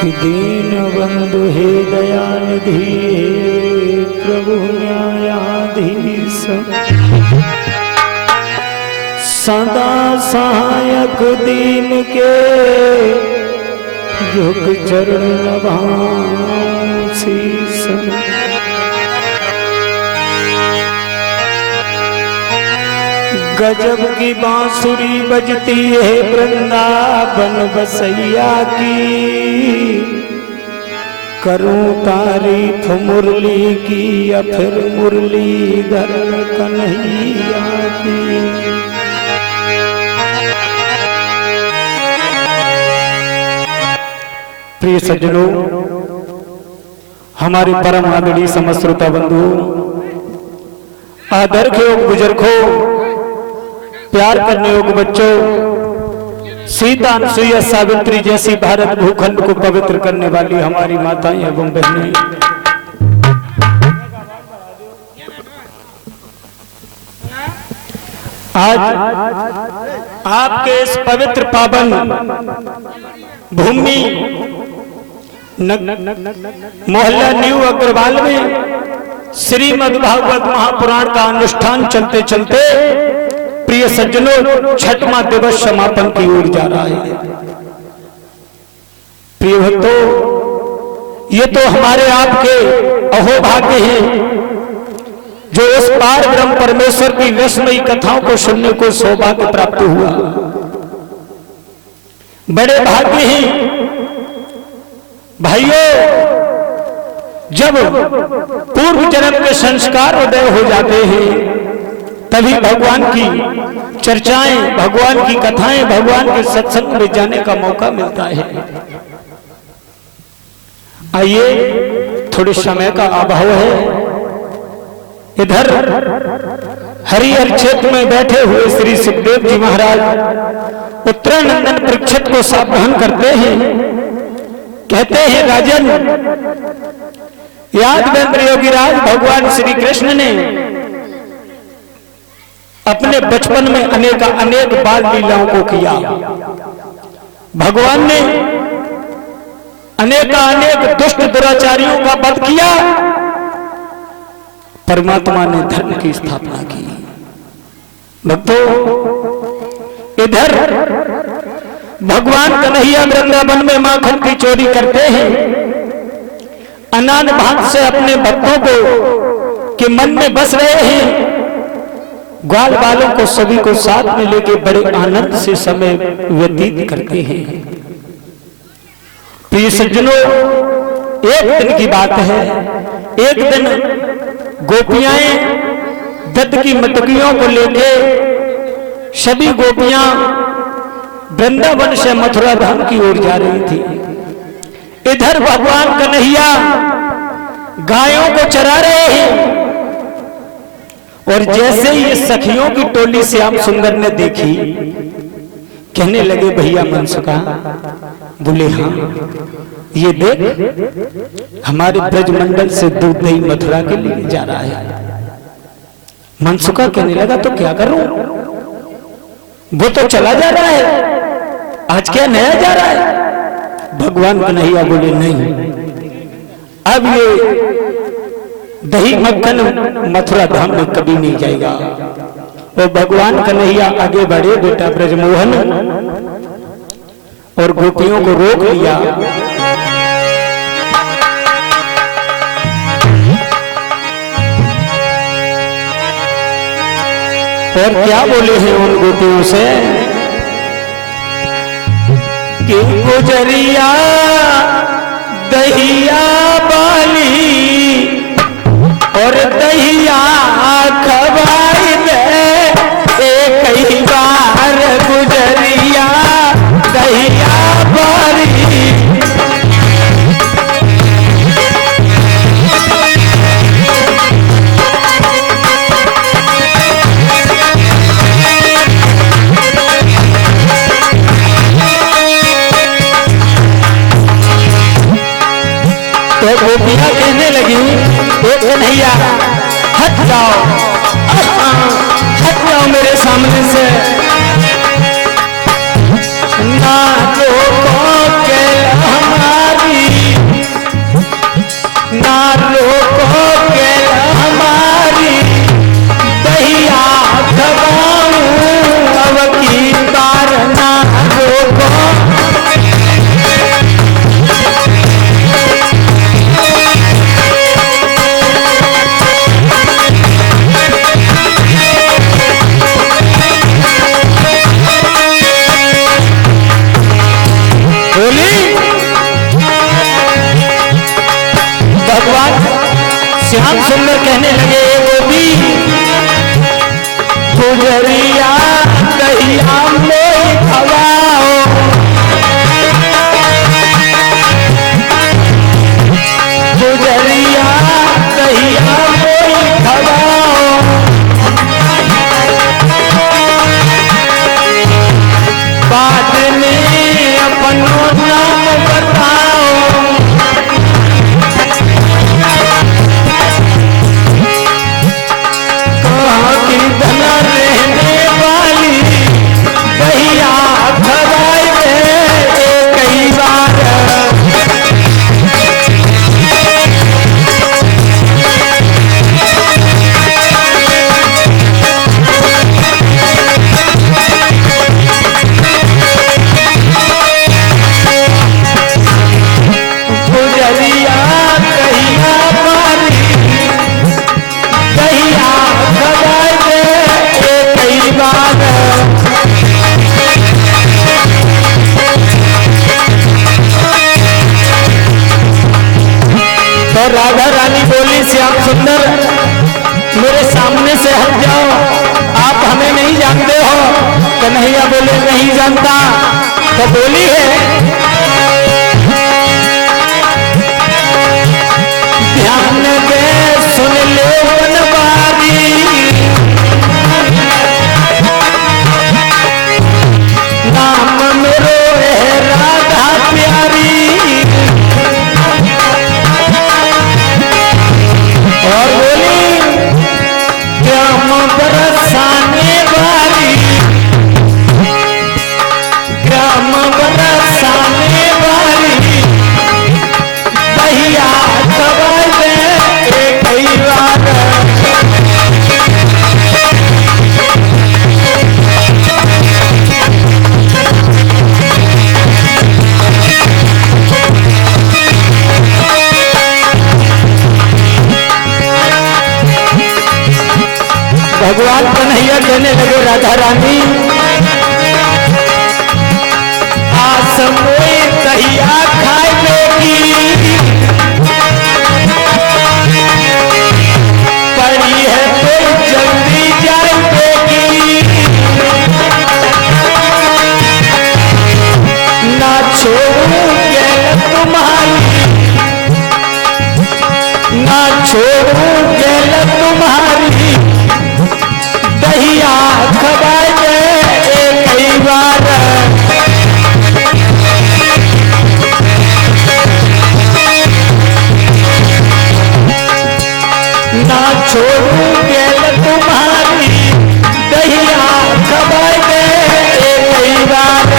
कि दीन बंधु हे दयानिधि हे प्रभु न्यायाधीश सदा सहायक दीन के युग चरण नभाऊं शीस। गजब की बांसुरी बजती है वृंदावन बसैया की, करूं तारीफ मुरली की या फिर मुरलीधर कन्हैया की। प्रिय सज्जनों, हमारे परम आदरणीय समस्त श्रोता बंधु, आदर के योग बुजुर्गों, प्यार करने योग्य बच्चों, सीता अनुसुईया सावित्री जैसी भारत भूखंड को पवित्र करने वाली हमारी माताएं एवं बहनें, आज आपके इस पवित्र पावन भूमि मोहल्ला न्यू अग्रवाल में श्रीमद् भागवत महापुराण का अनुष्ठान चलते चलते प्रिय सज्जनों छठवां दिवस समापन की ओर जा रहा है। प्रिय भक्तों, ये तो हमारे आपके अहोभाग्य हैं जो इस पार ब्रह्म परमेश्वर की रसमयी कथाओं को सुनने को सौभाग्य प्राप्त हुआ। बड़े भाग्य हैं भाइयों, जब पूर्व जन्म के संस्कार उदय हो जाते हैं तभी भगवान की चर्चाएं, भगवान की कथाएं, भगवान के सत्संग में जाने का मौका मिलता है। आइए, थोड़े समय का अभाव है, इधर हरिहर क्षेत्र में बैठे हुए श्री सुखदेव जी महाराज उत्तरानंदन परीक्षित को सावधान करते हैं। कहते हैं, राजन, यादवेंद्र योगीराज भगवान श्री कृष्ण ने अपने बचपन में अनेक बाल लीलाओं को किया। भगवान ने अनेक दुष्ट दुराचारियों का वध किया। परमात्मा ने धर्म की स्थापना की। भक्तों, इधर भगवान कन्हैया वृंदावन में माखन की चोरी करते हैं। अनाद भाग से अपने भक्तों को के मन में बस रहे हैं। ग्वाल बालों को सभी को साथ में लेके बड़े आनंद से समय व्यतीत करते हैं। प्रिय सज्जनों, एक दिन की बात है, एक दिन गोपियां दत्त की मटकियों को लेके सभी गोपियां वृंदावन से मथुरा धाम की ओर जा रही थी। इधर भगवान कन्हैया गायों को चरा रहे हैं और जैसे ये सखियों की टोली श्याम सुंदर ने देखी, कहने लगे, भैया मनसुखा, बोले हाँ, ये देख हमारे ब्रजमंडल से दूध दही मथुरा के लिए जा रहा है। मनसुखा कहने लगा, तो क्या करूं, वो तो चला जा रहा है, आज क्या नया जा रहा है। भगवान कन्हैया बोले, नहीं, अब ये दही मक्खन मथुरा धाम में कभी नहीं जाएगा। और भगवान कन्हैया आगे बढ़े, बेटा ब्रजमोहन, और गोपियों को रोक लिया। और क्या बोले हैं उन गोपियों से कि गुजरिया दहिया बाली और दहिया खवाई दे, एक ही बार गुजरिया दहिया बाली। तो गोपियां कहने लगी, एक कन्हैया हट जाओ, हट जाओ मेरे सामने से, ना रोको के हमारी श्याम सुंदर कहने लगे गोपी गुजरिया दहिया मोई खवाओ, गुजरिया दहिया मोई खवाओ, बाद में अपनो नाम बताओ, कहाँ की धन रहने वाली दहिया खवाए कई बार, गुजरिया दहिया वाली दहिया खवाए कई बार। तो राधा रानी बोली श्याम सुंदर मेरे सामने से हट जाओ, आप हमें नहीं जानते हो। कन्हैया बोले नहीं जानता। तो बोली है ध्यान दे सुन ले बनवारी, नाम मेरो है राधा प्यारी, और बोली ग्राम बरसाने वाली, ग्राम बरसाने वाली दहिया खवाए कई बार। भगवान कन्हैया कहने लगे राधा रानी आस मोई दहिया खाए बेगी, पड़ी है तो जल्दी जाए बेगी, ना छोड़ू गैल तुम्हारी, ना छोड़ू गैल तुम्हारी दहिया खवाए कई बार। ना छोड़ू गैल तुम्हारी दहिया खवाए कई बार।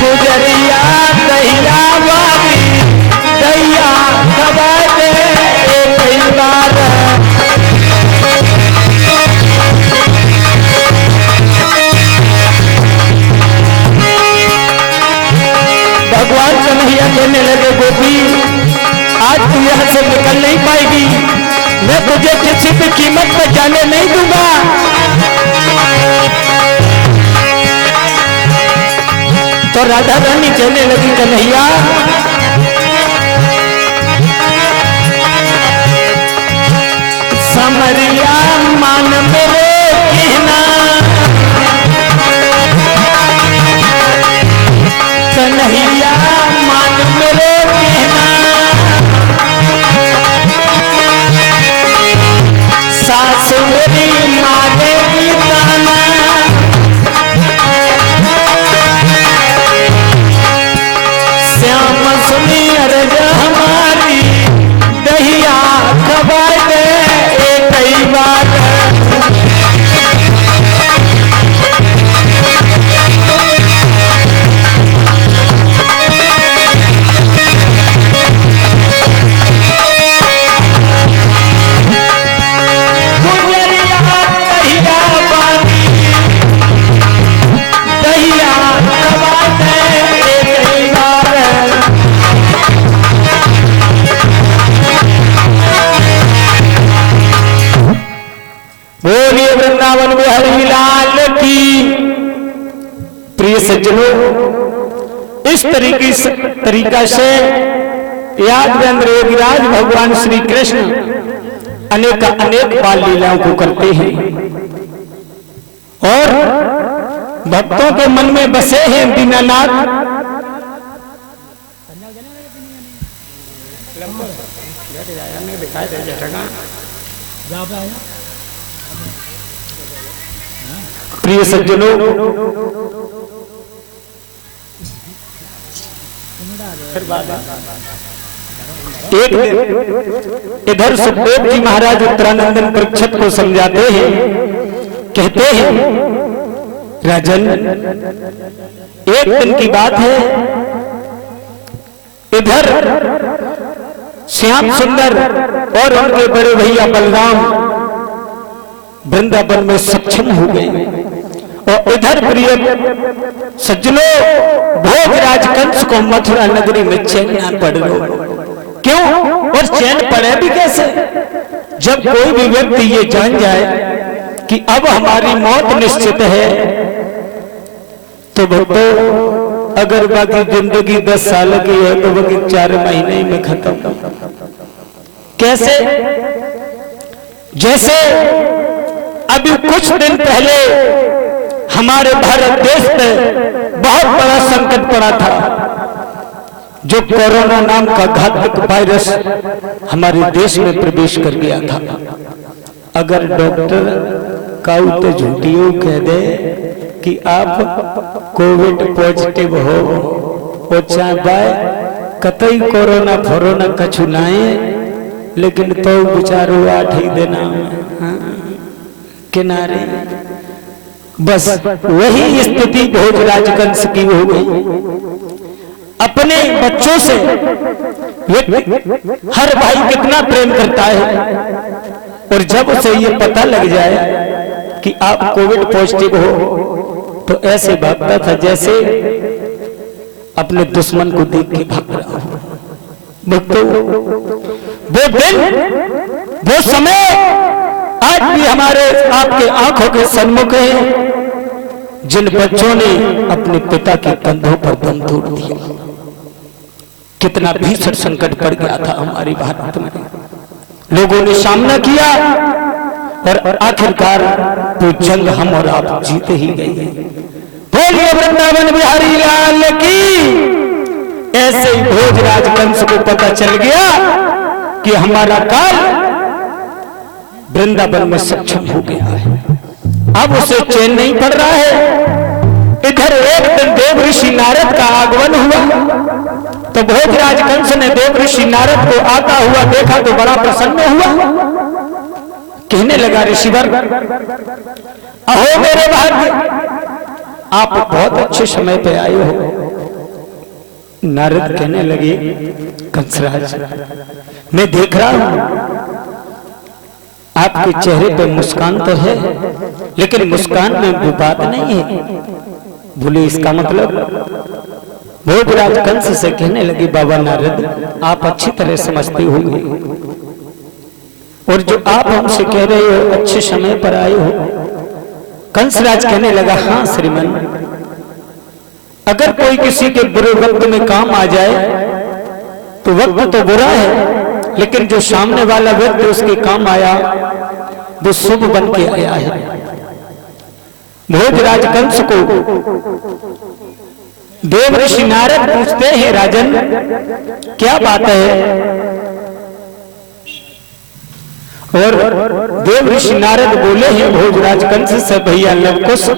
गुजरिया दहिया वाली दहिया खवाए कई बार। भगवान कन्हैया कहने लगे गोपी आज तू यहाँ से निकल नहीं पाएगी, मैं तुझे किसी भी कीमत पर जाने नहीं दूंगा। तो राधा रानी कहने लगी कन्हैया समरिया मान मेरे कहना, कन्हैया मान मेरे कहना, सास मेरी मारेगी ताना, श्याम सुनी अर्ज हमारी दहिया खवाए कई बार। वृंदावन बिहारी लाल की। प्रिय सज्जनों, इस तरीका से यादवेंद्र योगीराज भगवान श्री कृष्ण अनेक बाल लीलाओं को करते हैं और भक्तों के मन में बसे हैं दीनानाथ। प्रिय सज्जनों, एक इधर सुखदेव जी महाराज उत्तरानंदन परीक्षित को समझाते हैं, कहते हैं राजन, एक दिन की बात है, इधर श्याम सुंदर और उनके बड़े भैया बलराम वृंदावन में सक्षम हो गए और इधर प्रिय सज्जनों भोजराज कंस को मथुरा नगरी में चैन ना पड़ रहा। क्यों? और चैन पड़े भी कैसे? जब कोई भी व्यक्ति ये जान जाए कि अब हमारी मौत निश्चित है, तो भक्तों अगर बाकी जिंदगी 10 साल की है तो बाकी 4 महीने में खत्म। कैसे? जैसे अभी कुछ दिन पहले हमारे भारत देश में बहुत बड़ा संकट पड़ा था, जो कोरोना नाम का घातक वायरस हमारे देश में प्रवेश कर गया था। अगर डॉक्टर काउत झूठियों कह दे कि आप कोविड पॉजिटिव हो चाहे कतई कोरोना फोरोना कछु नाए, लेकिन तो बेचारो 8 ही देना किनारे। बस वही स्थिति भोजराज कंस की हो गई। अपने बच्चों से हर भाई कितना प्रेम करता है, और जब उसे ये पता लग जाए कि आप कोविड पॉजिटिव हो तो ऐसे भागता था जैसे अपने दुश्मन को देख के भाग रहा हो। भक्तों, वो दिन वो समय आज भी हमारे आपके आंखों के सन्मुख है, जिन बच्चों ने अपने पिता के कंधों पर दम तोड़ दिया। कितना भीषण संकट पड़ गया था हमारी भारत में, लोगों ने सामना किया और आखिरकार तो जंग हम और आप जीते ही गए। बोलिए वृंदावन बिहारी लाल की। ऐसे ही भोजराज कंस को पता चल गया कि हमारा काल वृंदावन में सक्षम हो गया है, अब उसे चैन नहीं पड़ रहा है। इधर एक दिन देव ऋषि नारद का आगमन हुआ, तो भोजराज कंस ने देव ऋषि नारद को आता हुआ देखा तो बड़ा प्रसन्न हुआ। कहने लगा, ऋषिवर अहो मेरे भाग्य, आप बहुत अच्छे समय पे आए हो। नारद कहने लगे, कंसराज मैं देख रहा हूं आपके चेहरे पे मुस्कान तो है, लेकिन मुस्कान में वो बात नहीं है। बोले इसका मतलब? भोजराज कंस से कहने लगी, बाबा नारद आप अच्छी तरह समझते होंगे, और जो आप हमसे कह रहे हो अच्छे समय पर आए हो। कंसराज कहने लगा, हाँ श्रीमान, अगर कोई किसी के बुरे वक्त में काम आ जाए तो वक्त तो बुरा है, लेकिन जो सामने वाला व्यक्ति उसके काम आया वो शुभ बन के आया है। भोजराज कंस को देव ऋषि नारद पूछते हैं, राजन क्या बात है? और देव ऋषि नारद बोले हैं भोजराज कंस से, भैया लवकुश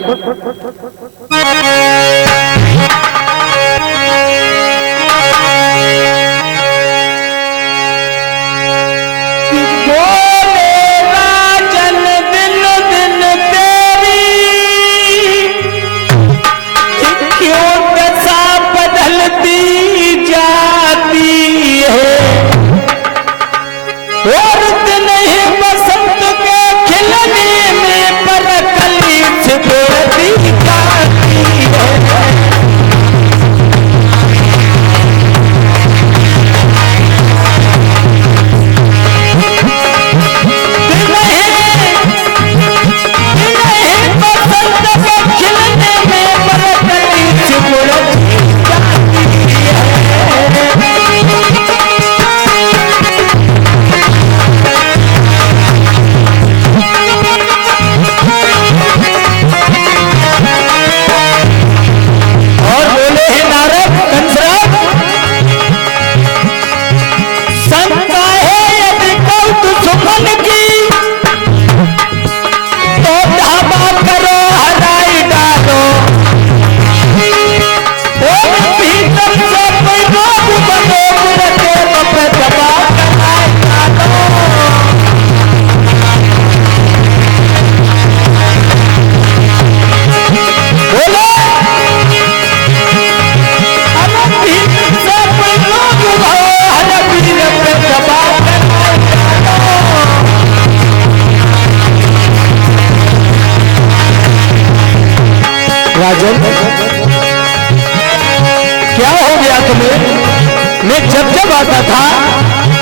सब आता था,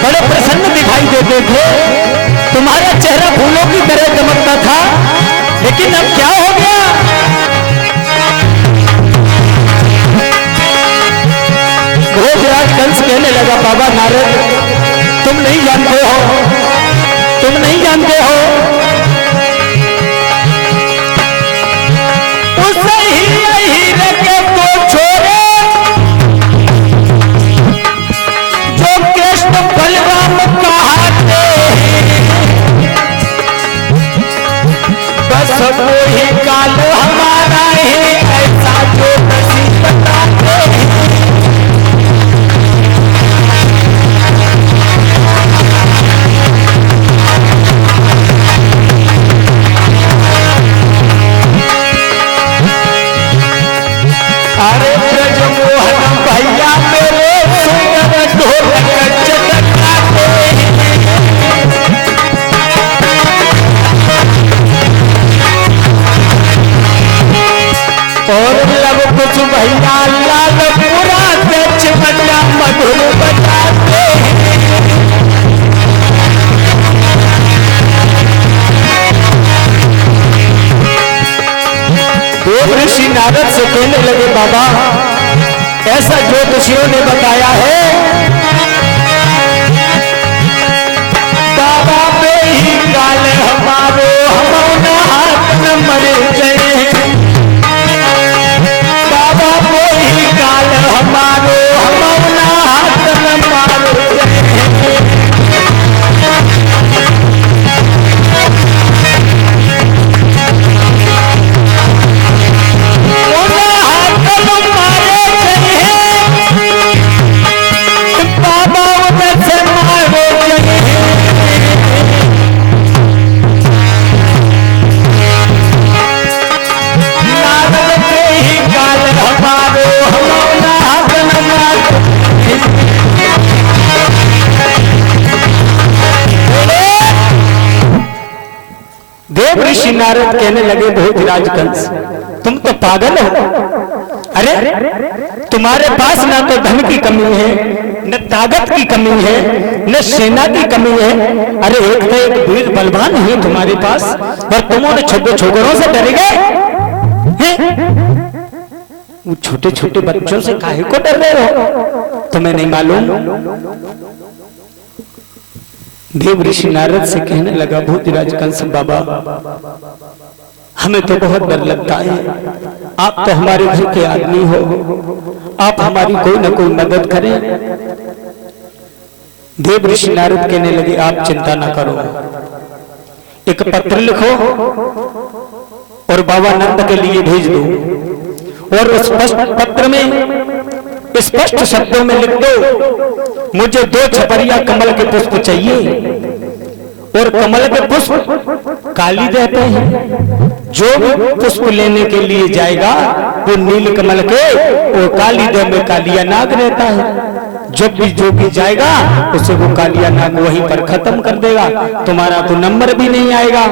बड़े प्रसन्न दिखाई देते थे, तुम्हारा चेहरा फूलों की तरह चमकता था, लेकिन अब क्या हो गया? भोजराज कंस कहने लगा, बाबा नारद, तुम नहीं जानते हो, तुम नहीं जानते हो, उसे हीरे के को छोड़े जो कृष्ण बलराम कहाते, बस वही काल हमारा है ऐसा जो नसी बताते। अरे ब्रजमोहन भैया मेरे सुंदर ढोलक चटकाते, और लब कुछ भैया लाल पूरा चिमटा मधुर बजाते। देव ऋषि नारद से कहने लगे, बाबा ऐसा ज्योतिषियों ने बताया है, बाबा पे ही काल हमारो हम हाथ न मर गए, बाबा पे ही काल हमारो हम हाथ न मार गए। देव ऋषि नारद कहने लगे, भोजराज कंस तुम तो पागल हो, अरे तुम्हारे पास ना तो धन की कमी है, न ताकत की कमी है, न सेना की कमी है, अरे एक तो एक वीर बलवान है तुम्हारे पास, और तुम उन छोटे छोकरों से डर गए, वो छोटे छोटे बच्चों से काहे को डर रहे हो, तुम्हें नहीं मालूम? देव ऋषि नारद से कहने लगा, भोजराज कंस बाबा हमें तो बहुत डर लगता है, आप तो हमारे घर के आदमी हो, आप हमारी कोई ना कोई मदद करें। देव ऋषि नारद कहने लगे, आप चिंता ना करो, एक पत्र लिखो और बाबा नंद के लिए भेज दो, और उस पत्र में स्पष्ट शब्दों में लिख दो, मुझे 2 छपरिया कमल के पुष्प चाहिए, और कमल के पुष्प काली रहते हैं, जो भी पुष्प लेने के लिए जाएगा वो नील कमल के और काली देह में कालिया नाग रहता है, जब भी जो भी जाएगा उसे वो कालिया नाग वहीं पर खत्म कर देगा, तुम्हारा तो नंबर भी नहीं आएगा,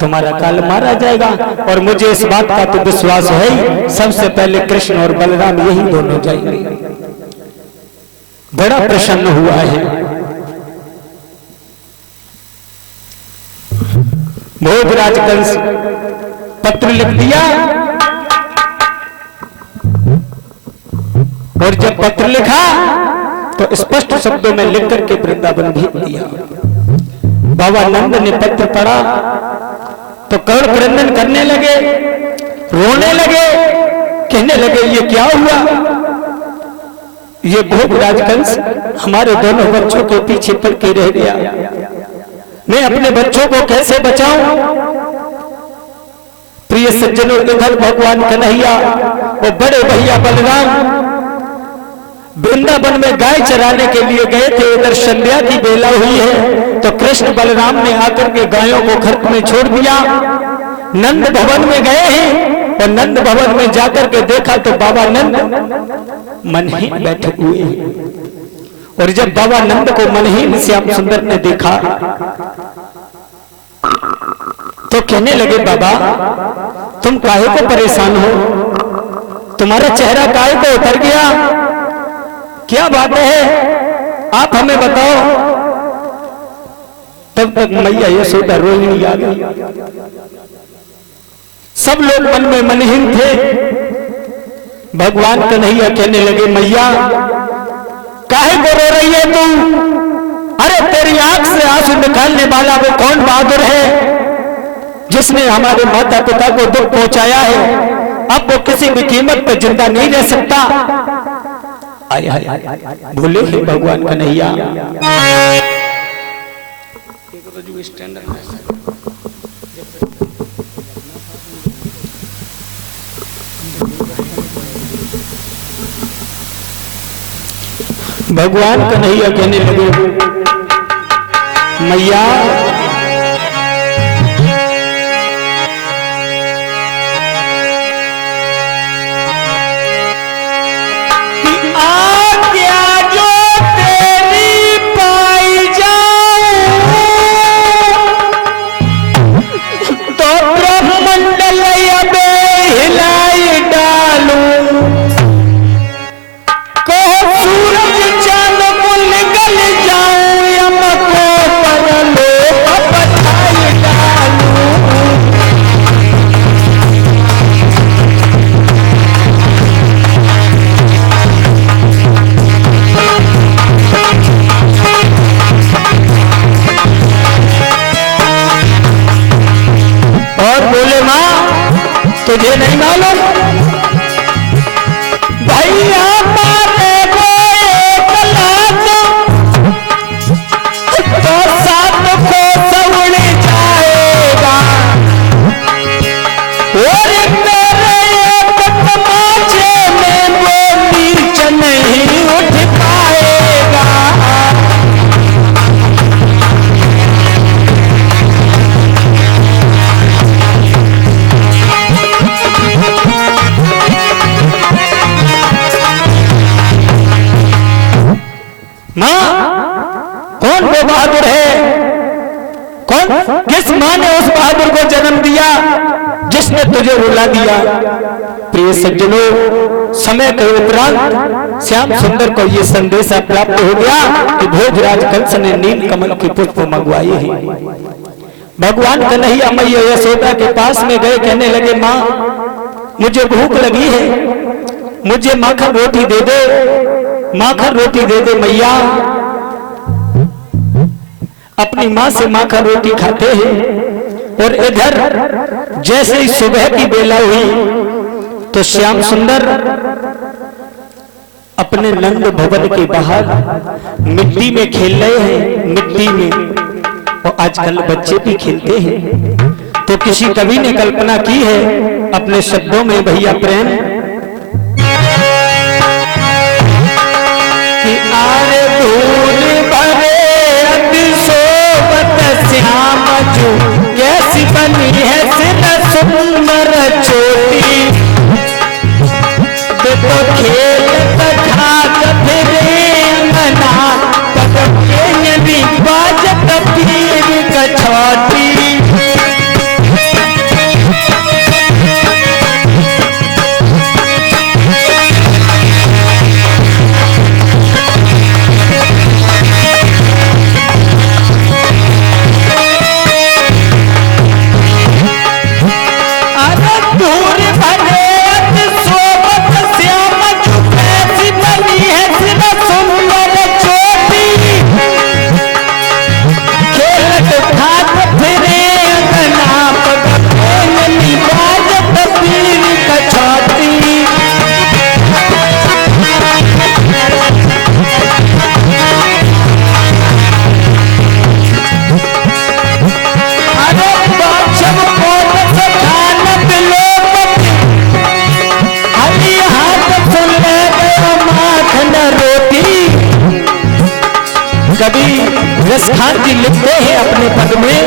तुम्हारा काल मारा जाएगा। और मुझे इस बात का तो विश्वास है, सबसे पहले कृष्ण और बलराम यही दोनों जाएंगे। बड़ा प्रसन्न हुआ है भोजराज कंस, पत्र लिख दिया, और जब पत्र लिखा तो स्पष्ट शब्दों में लिख करके वृंदावन भेज दिया। बाबा नंद ने पत्र पढ़ा तो कर्ण क्रंदन करने लगे, रोने लगे, कहने लगे ये क्या हुआ, ये भोजराज कंस हमारे दोनों बच्चों के पीछे पड़ के रह गया, मैं अपने बच्चों को कैसे बचाऊं। प्रिय सज्जनों, इधर भगवान कन्हैया और बड़े भैया बलराम वृंदावन में गाय चराने के लिए गए थे, इधर संध्या की बेला हुई है, तो कृष्ण बलराम ने आकर के गायों को खर्क में छोड़ दिया। नंद भवन में गए हैं और नंद भवन में जाकर के देखा तो बाबा नंद मनहीन बैठे हुए हैं, और जब बाबा नंद को मनहीन श्याम सुंदर ने देखा तो कहने लगे, बाबा तुम काहे को परेशान हो, तुम्हारा चेहरा काहे को उतर गया, क्या बात है, आप हमें बताओ। तब तक मैया यशोदा रोहिणी आ गई। सब लोग मन में मनहीन थे। भगवान कन्हैया कहने लगे, मैया काहे को रो रही है तू? अरे तेरी आंख से आंसू निकालने वाला वो कौन बहादुर है जिसने हमारे माता पिता को दुख पहुंचाया है? अब वो किसी भी कीमत पर जिंदा नहीं रह सकता। आय हाय बोले हे भगवान कन्हैया। भगवान कन्हैया कहने लगे, मैया तुझे नहीं मालूम भैया मारे को एक लाख तो सात को सवड़ जाएगा और मेरे एक तमाचे में वो नीच नहीं उठ पाएगा। कौन वो बहादुर है? कौन किस मां ने उस बहादुर को जन्म दिया जिसने तुझे रुला दिया? प्रिय सज्जनों, समय के उपरांत श्याम सुंदर को यह संदेशा प्राप्त हो गया कि भोजराज कंस ने नील कमल के पुष्प मंगवाए हैं। भगवान कन्हैया मैया यशोदा के पास में गए, कहने लगे, मां मुझे भूख लगी है, मुझे माखन रोटी दे दे, माखन रोटी दे दे मैया। अपनी मां से माखन रोटी खाते हैं और इधर जैसे ही सुबह की बेला हुई तो श्याम सुंदर अपने नंद भवन के बाहर मिट्टी में खेल रहे हैं। मिट्टी में और आजकल बच्चे भी खेलते हैं। तो किसी कवि ने कल्पना की है अपने शब्दों में, भैया प्रेम कि आरे धूल भरे श्याम जो कैसी बनी है सिर सुंदर चोटी, देखो खेल तक फिरे अंगना तक के बाजत पीर कछौटी। कवि रसखान जी लिखते हैं अपने पद में,